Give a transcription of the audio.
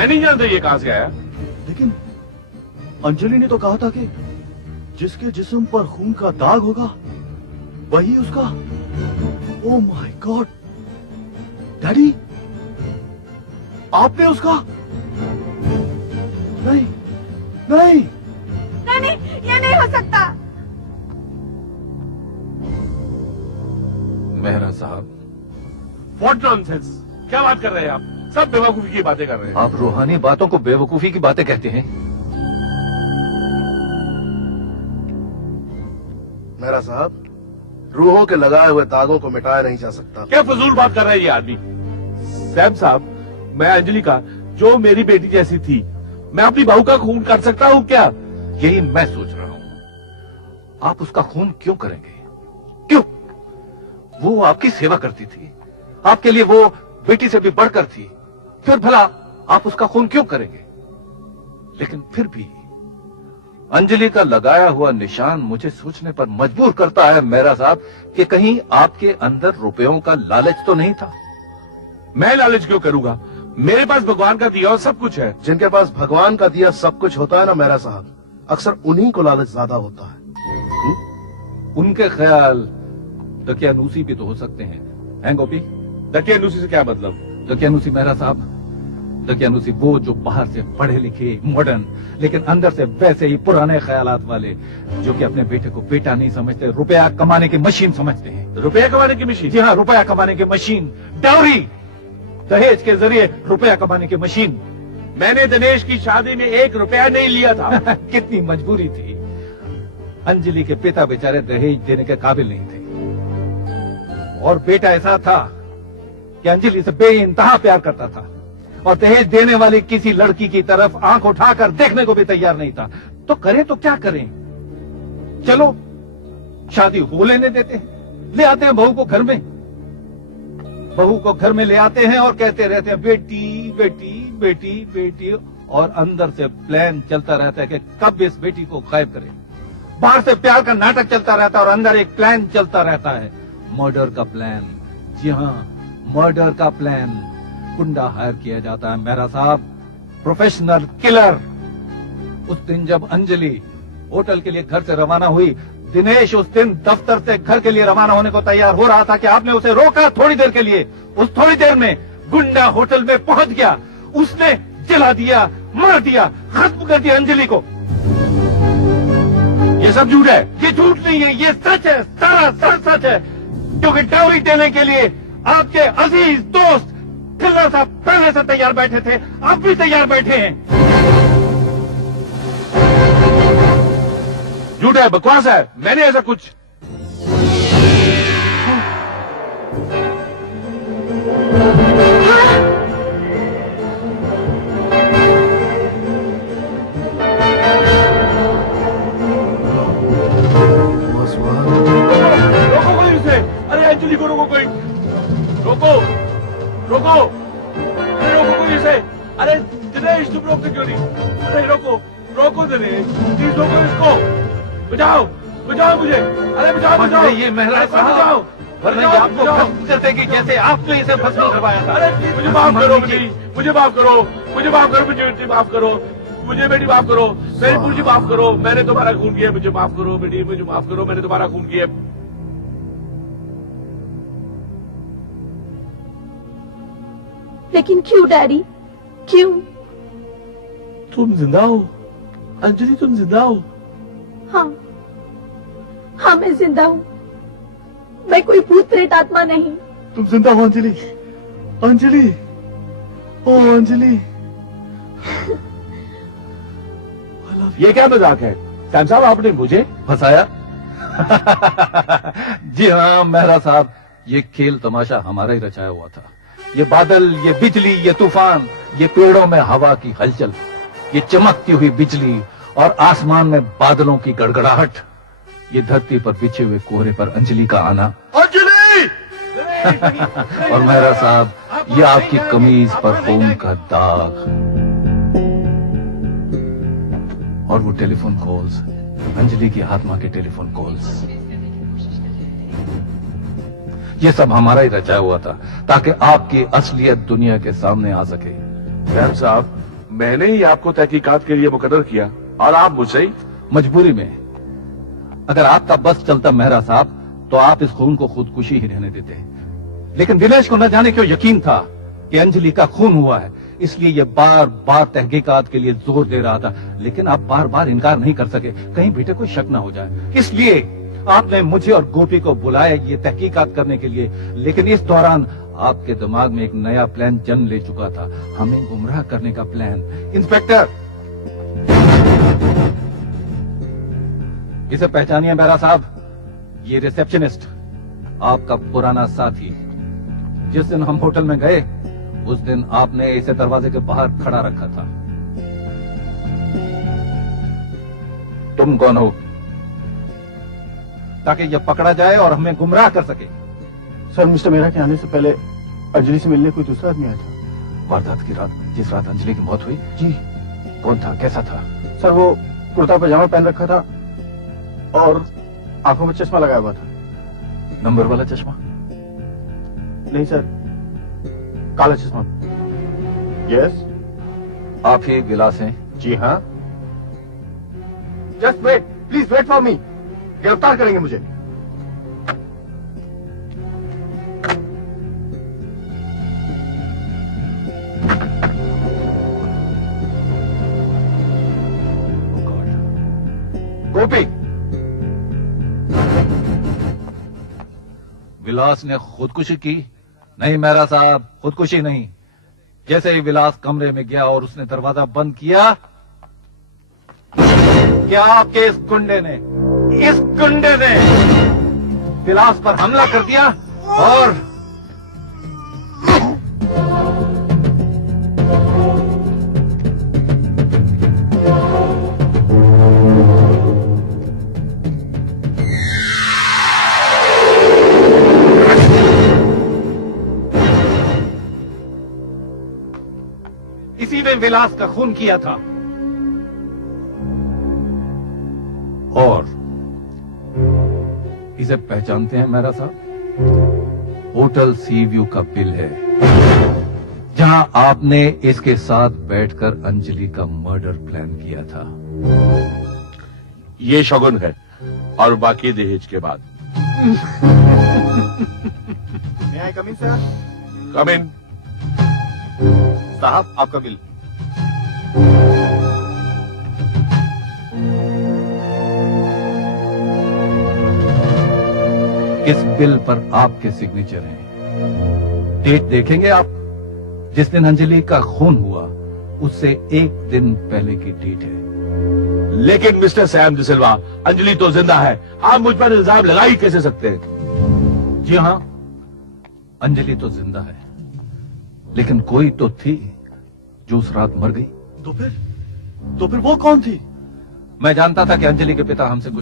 मैं नहीं जानता ये कहां से आया। लेकिन अंजलि ने तो कहा था कि जिसके जिस्म पर खून का दाग होगा वही उसका। ओह माय गॉड डैडी, आपने उसका? नहीं नहीं नहीं, ये नहीं हो सकता। मेहरा साहब, व्हाट नॉनसेंस, क्या बात कर रहे हैं आप? सब बेवकूफी की बातें कर रहे हैं। आप रूहानी बातों को बेवकूफी की बातें कहते हैं? मेरा साहब, रूहों के लगाए हुए दागों को मिटाया नहीं जा सकता। क्या फजूल बात कर रहा है ये आदमी? सैम साहब, मैं अंजलि का, जो मेरी बेटी जैसी थी, मैं अपनी बहू का खून कर सकता हूँ क्या? यही मैं सोच रहा हूं। आप उसका खून क्यों करेंगे? क्यों? वो आपकी सेवा करती थी, आपके लिए वो बेटी से भी बढ़कर थी, फिर भला आप उसका खून क्यों करेंगे? लेकिन फिर भी अंजलि का लगाया हुआ निशान मुझे सोचने पर मजबूर करता है मेहरा साहब कि कहीं आपके अंदर रुपयों का लालच तो नहीं था। मैं लालच क्यों करूंगा? मेरे पास भगवान का दिया और सब कुछ है। जिनके पास भगवान का दिया सब कुछ होता है ना मेरा साहब, अक्सर उन्हीं को लालच ज्यादा होता है। उनके ख्याल दकियानूसी भी तो हो सकते हैं गोपी? दकियानूसी से क्या मतलब? दकियानूसी मेहरा साहब, दकियानूसी वो जो बाहर से पढ़े लिखे मॉडर्न लेकिन अंदर से वैसे ही पुराने ख्यालात वाले, जो कि अपने बेटे को बेटा नहीं समझते, रुपया कमाने की मशीन समझते हैं। रुपया कमाने की मशीन? जी हाँ, रुपया कमाने की मशीन, डाउरी, दहेज के जरिए रुपया कमाने की मशीन। मैंने दिनेश की शादी में 1 रुपया नहीं लिया था। कितनी मजबूरी थी। अंजलि के पिता बेचारे दहेज देने के काबिल नहीं थे, और बेटा ऐसा था कि अंजलि से बेइंतहा प्यार करता था और दहेज देने वाली किसी लड़की की तरफ आंख उठाकर देखने को भी तैयार नहीं था। तो करें तो क्या करें? चलो शादी हो लेने देते हैं, ले आते हैं बहू को घर में, बहू को घर में ले आते हैं और कहते रहते हैं बेटी बेटी बेटी बेटी, और अंदर से प्लान चलता रहता है कि कब इस बेटी को गायब करें। बाहर से प्यार का नाटक चलता रहता है और अंदर एक प्लान चलता रहता है, मर्डर का प्लान। जी हाँ, मर्डर का प्लान। गुंडा हायर किया जाता है मेरा साहब, प्रोफेशनल किलर। उस दिन जब अंजलि होटल के लिए घर से रवाना हुई, दिनेश उस दिन दफ्तर से घर के लिए रवाना होने को तैयार हो रहा था कि आपने उसे रोका थोड़ी देर के लिए। उस थोड़ी देर में गुंडा होटल में पहुंच गया, उसने जला दिया, मार दिया, खत्म कर दिया अंजलि को। ये सब झूठ है। ये झूठ नहीं है, ये सच है, सारा सच है। क्योंकि डाउरी देने के लिए आपके अजीज दोस्त खिल्लर साहब पहले से तैयार बैठे थे, आप भी तैयार बैठे हैं। झूठ है, बकवास है, मैंने ऐसा कुछ। रोको कोई उसे, अरे अंजलि को रोको कोई, रोको रोको, अरे रोको कोई उसे, अरे दिनेश तुम रोकते क्यों नहीं? अरे रोको रोको दिनेश, प्लीज रोको इसको, बचाओ बचाओ मुझे, अरे बचाओ बचाओ। ये मेहरा बचाओ, साहब, वरना ये आपको भस्म कर देगी जैसे आपने इसे भस्म करवाया था। अरे प्लीज मुझे माफ करो बेटी, मुझे माफ करो, मुझे माफ करो, मुझे बेटी माफ करो, मुझे बेटी माफ करो, मेरी मुझे माफ करो, मैंने तुम्हारा खून किया, मुझे माफ करो बेटी, मुझे माफ करो, मैंने तुम्हारा खून किया। लेकिन क्यों डैडी, क्यों? तुम जिंदा हो अंजलि, तुम जिंदा हो? हाँ हाँ, मैं जिंदा हूँ, मैं कोई भूत प्रेत आत्मा नहीं। तुम जिंदा हो अंजलि, अंजलि, ओ अंजलि। ये क्या मजाक है सैम साहब, आपने मुझे फंसाया? जी हाँ मेहरा साहब, ये खेल तमाशा हमारा ही रचाया हुआ था। ये बादल, ये बिजली, ये तूफान, ये पेड़ों में हवा की हलचल, ये चमकती हुई बिजली और आसमान में बादलों की गड़गड़ाहट, ये धरती पर बिछे हुए कोहरे पर अंजलि का आना। अंजलि! और मेहरा साहब, ये आपकी कमीज पर खून का दाग, और वो टेलीफोन कॉल्स, अंजलि की आत्मा के टेलीफोन कॉल्स, ये सब हमारा ही रचाया हुआ था ताकि आपकी असलियत दुनिया के सामने आ सके। सैम साहब, मैंने ही आपको तहकीकात के लिए मुकर्रर किया और आप मुझसे ही। मजबूरी में। अगर आपका बस चलता मेहरा साहब तो आप इस खून को खुदकुशी ही रहने देते। लेकिन दिनेश को न जाने क्यों यकीन था कि अंजलि का खून हुआ है, इसलिए ये बार बार तहकीकात के लिए जोर दे रहा था। लेकिन आप बार बार इनकार नहीं कर सके, कहीं बेटे को शक न हो जाए। इसलिए आपने मुझे और गोपी को बुलाया ये तहकीकात करने के लिए। लेकिन इस दौरान आपके दिमाग में एक नया प्लान जन्म ले चुका था, हमें गुमराह करने का प्लान। इंस्पेक्टर, इसे पहचानिए मेहरा साहब, ये रिसेप्शनिस्ट, आपका पुराना साथी। जिस दिन हम होटल में गए उस दिन आपने इसे दरवाजे के बाहर खड़ा रखा था। तुम कौन हो, ताकि यह पकड़ा जाए और हमें गुमराह कर सके? सर, मिस्टर मेहरा के आने से पहले अंजलि से मिलने कोई दूसरा आदमी आया था। वारदात की रात, जिस रात अंजलि की मौत हुई? जी कौन था, कैसा था? सर, वो कुर्ता पजामा पहन रखा था और आंखों में चश्मा लगाया हुआ था। नंबर वाला चश्मा? नहीं सर, काला चश्मा। यस। आप ही विलास हैं? जी हाँ। Just wait, please wait for me. गिरफ्तार करेंगे मुझे। गोपी, विलास ने खुदकुशी की? नहीं मेहरा साहब, खुदकुशी नहीं। जैसे ही विलास कमरे में गया और उसने दरवाजा बंद किया, क्या आपके इस गुंडे ने विलास पर हमला कर दिया और इसी ने विलास का खून किया था। और इसे पहचानते हैं मेहरा साहब? होटल सी व्यू का बिल है, जहां आपने इसके साथ बैठकर अंजलि का मर्डर प्लान किया था। ये शगुन है और बाकी दहेज के बाद। May I come in, sir? कम इन। साहब, आपका बिल। इस बिल पर आपके सिग्नेचर हैं। डेट देखेंगे आप? जिस दिन अंजलि का खून हुआ उससे एक दिन पहले की डेट है। लेकिन मिस्टर सैम डिसिल्वा, अंजलि तो जिंदा है, आप मुझ पर इल्जाम लगा ही कैसे सकते हैं? जी हां, अंजलि तो जिंदा है, लेकिन कोई तो थी जो उस रात मर गई। तो फिर वो कौन थी? मैं जानता था कि अंजलि के पिता हमसे कुछ